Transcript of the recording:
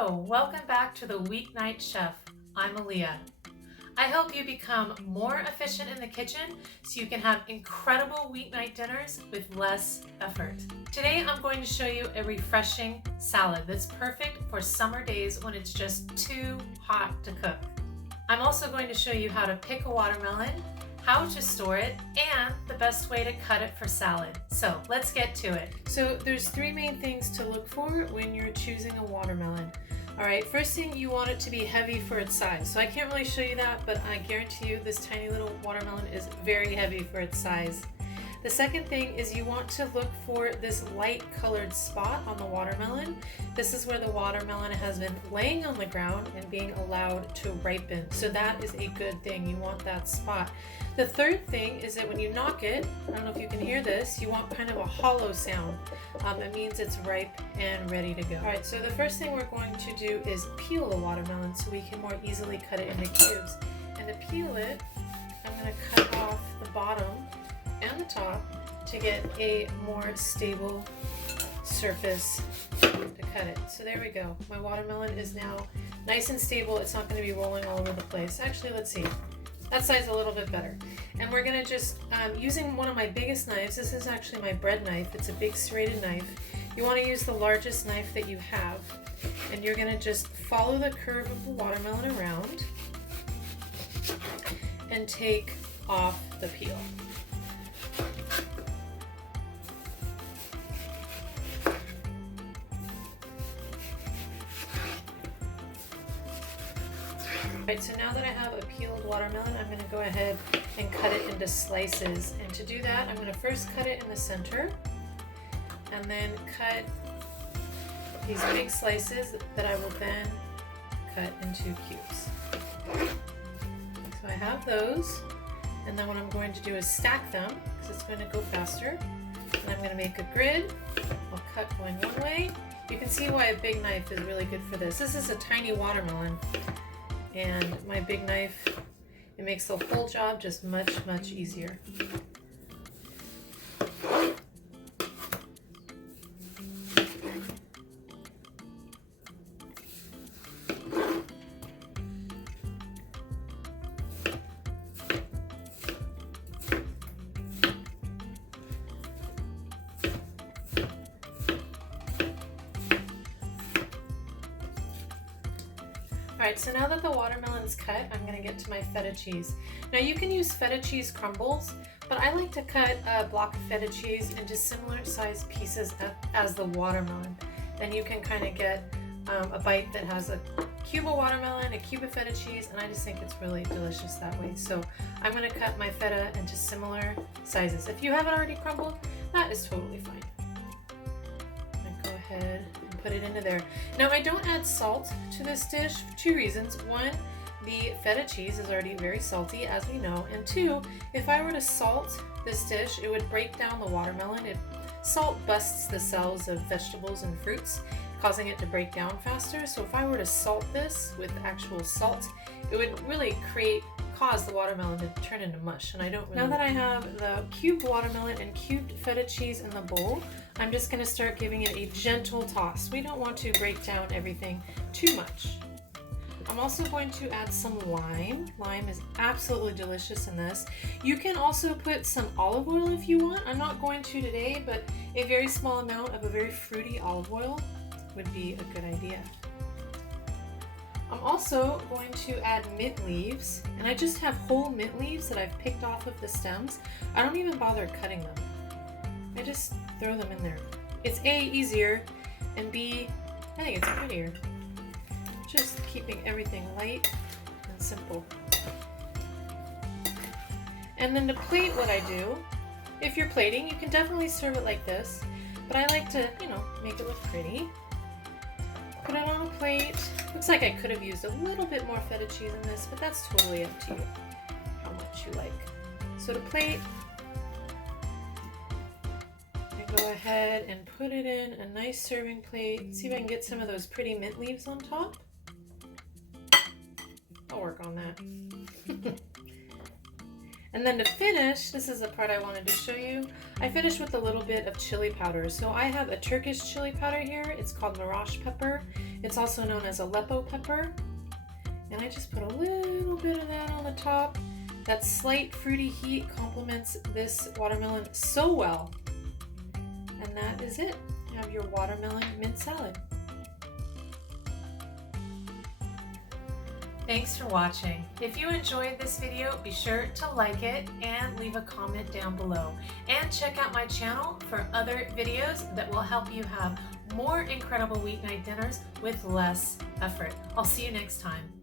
Hello, welcome back to the Weeknight Chef. I'm Aaliyah. I help you become more efficient in the kitchen so you can have incredible weeknight dinners with less effort. Today I'm going to show you a refreshing salad that's perfect for summer days when it's just too hot to cook. I'm also going to show you how to pick a watermelon, how to store it, and the best way to cut it for salad. So let's get to it. So there's three main things to look for when you're choosing a watermelon. All right, first thing, you want it to be heavy for its size. So I can't really show you that, but I guarantee you this tiny little watermelon is very heavy for its size. The second thing is you want to look for this light colored spot on the watermelon. This is where the watermelon has been laying on the ground and being allowed to ripen. So that is a good thing. You want that spot. The third thing is that when you knock it, I don't know if you can hear this, you want kind of a hollow sound. It means it's ripe and ready to go. All right, so the first thing we're going to do is peel the watermelon so we can more easily cut it into cubes. And to peel it, I'm going to cut off the bottom and the top to get a more stable surface to cut it. So there we go. My watermelon is now nice and stable. It's not going to be rolling all over the place. Actually, let's see. That side's a little bit better. And we're going to just, using one of my biggest knives, this is actually my bread knife. It's a big serrated knife. You want to use the largest knife that you have. And you're going to just follow the curve of the watermelon around and take off the peel. Alright, so now that I have a peeled watermelon, I'm going to go ahead and cut it into slices. And to do that, I'm going to first cut it in the center and then cut these big slices that I will then cut into cubes. So I have those, and then what I'm going to do is stack them because it's going to go faster. And I'm going to make a grid. I'll cut going one way. You can see why a big knife is really good for this. This is a tiny watermelon. And my big knife, it makes the whole job just much, much easier. Alright, so now that the watermelon's cut, I'm going to get to my feta cheese. Now you can use feta cheese crumbles, but I like to cut a block of feta cheese into similar sized pieces as the watermelon. Then you can kind of get a bite that has a cube of watermelon, a cube of feta cheese, and I just think it's really delicious that way. So I'm going to cut my feta into similar sizes. If you have it already crumbled, that is totally fine. I'm going to go ahead and put it into there. Now I don't add salt to this dish for two reasons. One, the feta cheese is already very salty, as we know, and two, if I were to salt this dish, it would break down the watermelon. Salt busts the cells of vegetables and fruits, causing it to break down faster. So if I were to salt this with actual salt, it would really cause the watermelon to turn into mush, and I don't really. Now that I have the cubed watermelon and cubed feta cheese in the bowl, I'm just going to start giving it a gentle toss. We don't want to break down everything too much. I'm also going to add some lime. Lime is absolutely delicious in this. You can also put some olive oil if you want. I'm not going to today, but a very small amount of a very fruity olive oil would be a good idea. I'm also going to add mint leaves, and I just have whole mint leaves that I've picked off of the stems. I don't even bother cutting them. I just throw them in there. It's A, easier, and B, I think it's prettier. Just keeping everything light and simple. And then to plate what I do, if you're plating, you can definitely serve it like this, but I like to, make it look pretty. Put it on a plate. Looks like I could have used a little bit more feta cheese in this, but that's totally up to you, how much you like. So to plate, I go ahead and put it in a nice serving plate. See if I can get some of those pretty mint leaves on top. I'll work on that. And then to finish, this is the part I wanted to show you. I finished with a little bit of chili powder. So I have a Turkish chili powder here. It's called maraş pepper. It's also known as Aleppo pepper. And I just put a little bit of that on the top. That slight fruity heat complements this watermelon so well. And that is it. You have your watermelon mint salad. Thanks for watching. If you enjoyed this video, be sure to like it and leave a comment down below. And check out my channel for other videos that will help you have more incredible weeknight dinners with less effort. I'll see you next time.